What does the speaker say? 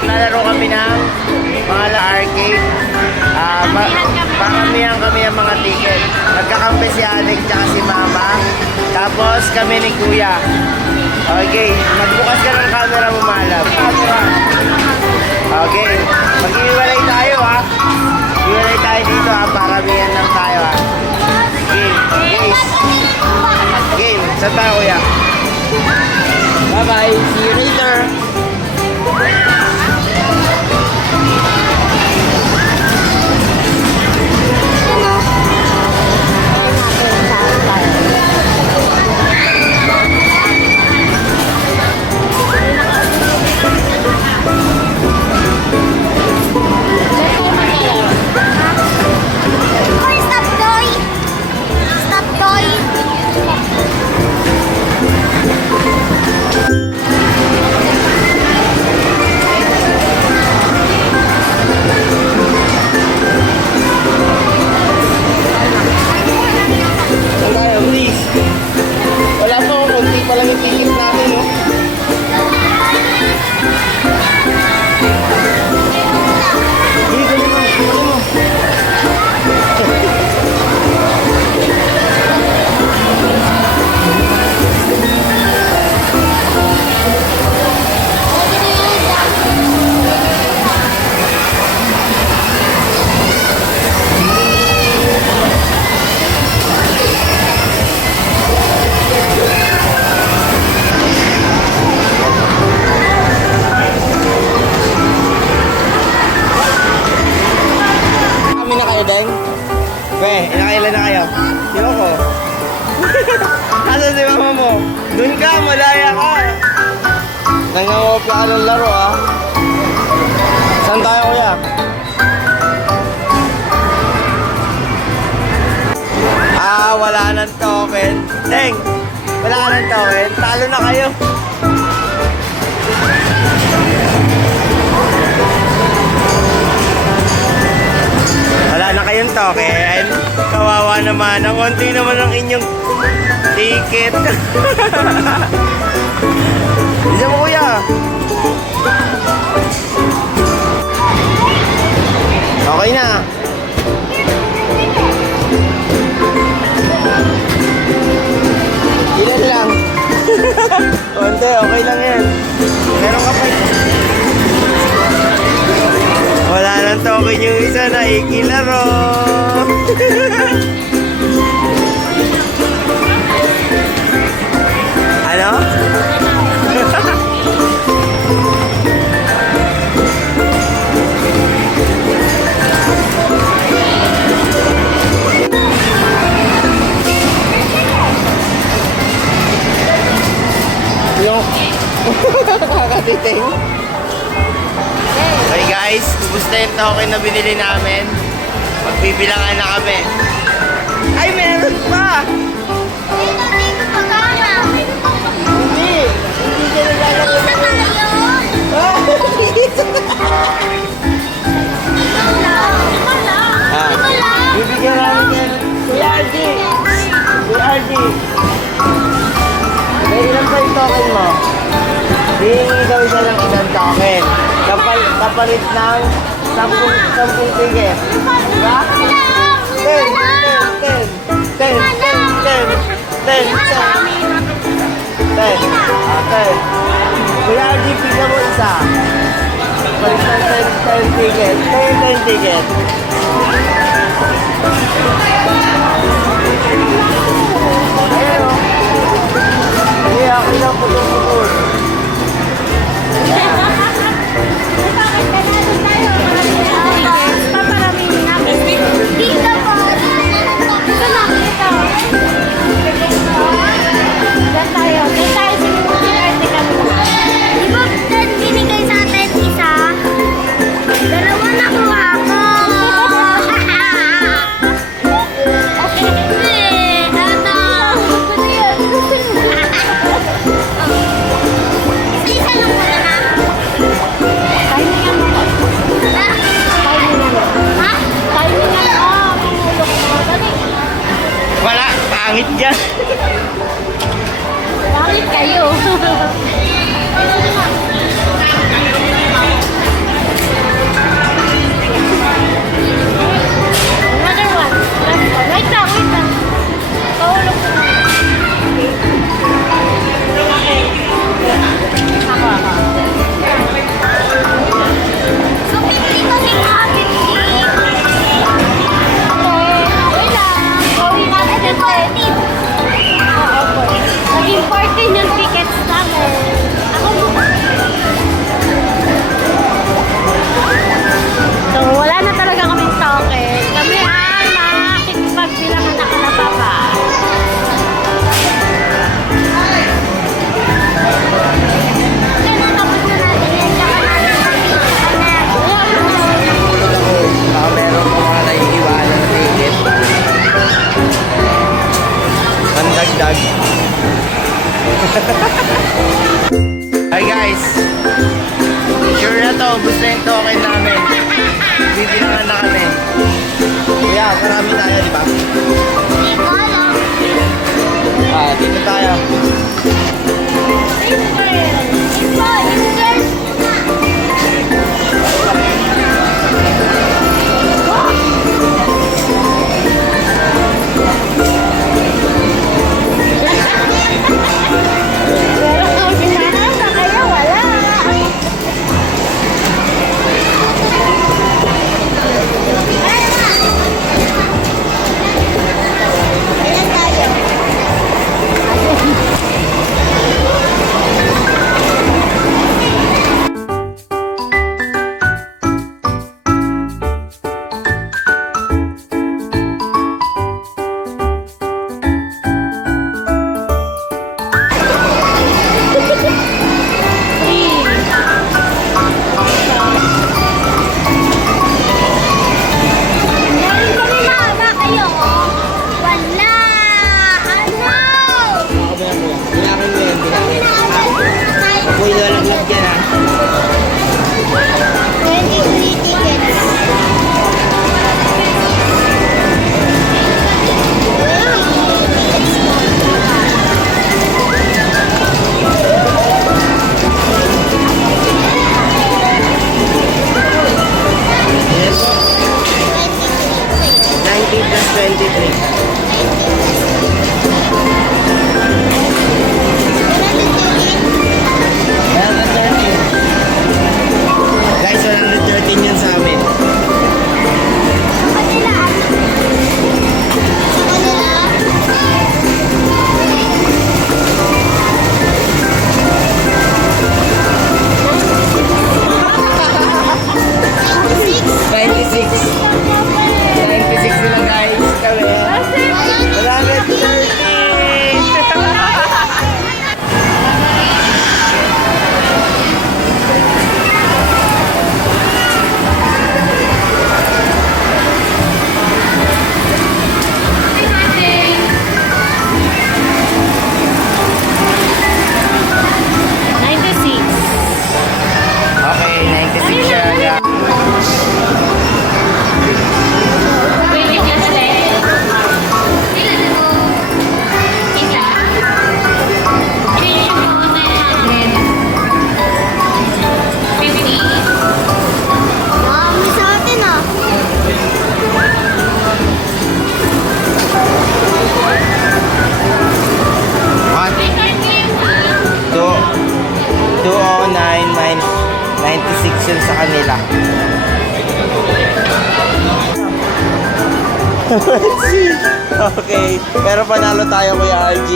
maglalaro kami ng mga arcade. Paramihan kami ang mga ticket. Nagkakampi si Alex tsaka si Mama. Tapos kami ni Kuya. Okay, magbukas ka ng camera mo, Malab. Okay, mag-iwalay tayo ha. Iwalay tayo dito ha, paramihan lang tayo ha. Game, guys. Game, saan tayo Kuya? Bye-bye, see you later. Inakailan na kayo? Sino ko? Asan si mama mo? Doon ka, malaya ka. Nangangopya ka ng laro ah. Saan tayo Kuya? Wala nang token. Deng! Wala ka ng token. Talo na kayo. Wala na kayong token. Kawawa naman. Ang konti naman ang inyong ticket. Isa mo Kuya. Okay na. Ilan lang. Konti, okay lang yan. Meron ka pa. Wala nang token yung isa na ikilaro. Ano? Yung kakatiting. Okay guys, kumusta yung token na binili namin? Magbibilangan na kami. Ay, meron pa! Hindi siya naglalaro. Isa tayo! Bibigyan namin yan. Kuya RG! Kuya RG! May ilan pa yung token mo? Hihingi daw siya ng isang token. Kapalit ng 10 ticket. Diba? 10. Kuya RG, pigla mo isa. Kapalit ng 10 ticket. 10 ticket. Ayan o. Hindi, ako lang putol-putol. Dito po! Dito na! Dito! Diyan tayo. Diyan tayo sinunod-sinunod kami na. Di ba binigay sa atin isa? Dalawa nakuha ko! Isa lang muna na. Wala, pangit dyan. Pangit kayo. vlog. Hi guys! Sure na to, ubus na yung token namin. Bibilangan na kami. Kuya, marami tayo, di ba? Hindi ko alam. Dito tayo. Ako'y lalaglag dyan ha. 23 tickets. Yes. 90 plus 23. Guys, 113 yun sa amin. Sila guys, kami. 96. Okay, 96 siya. Wait, just left. Ilan mo? Isa? Change mo na 50. Marami sa atin ah. What? 209 minus 96 yun sa kanila. Okay, pero panalo tayo Kuya RG.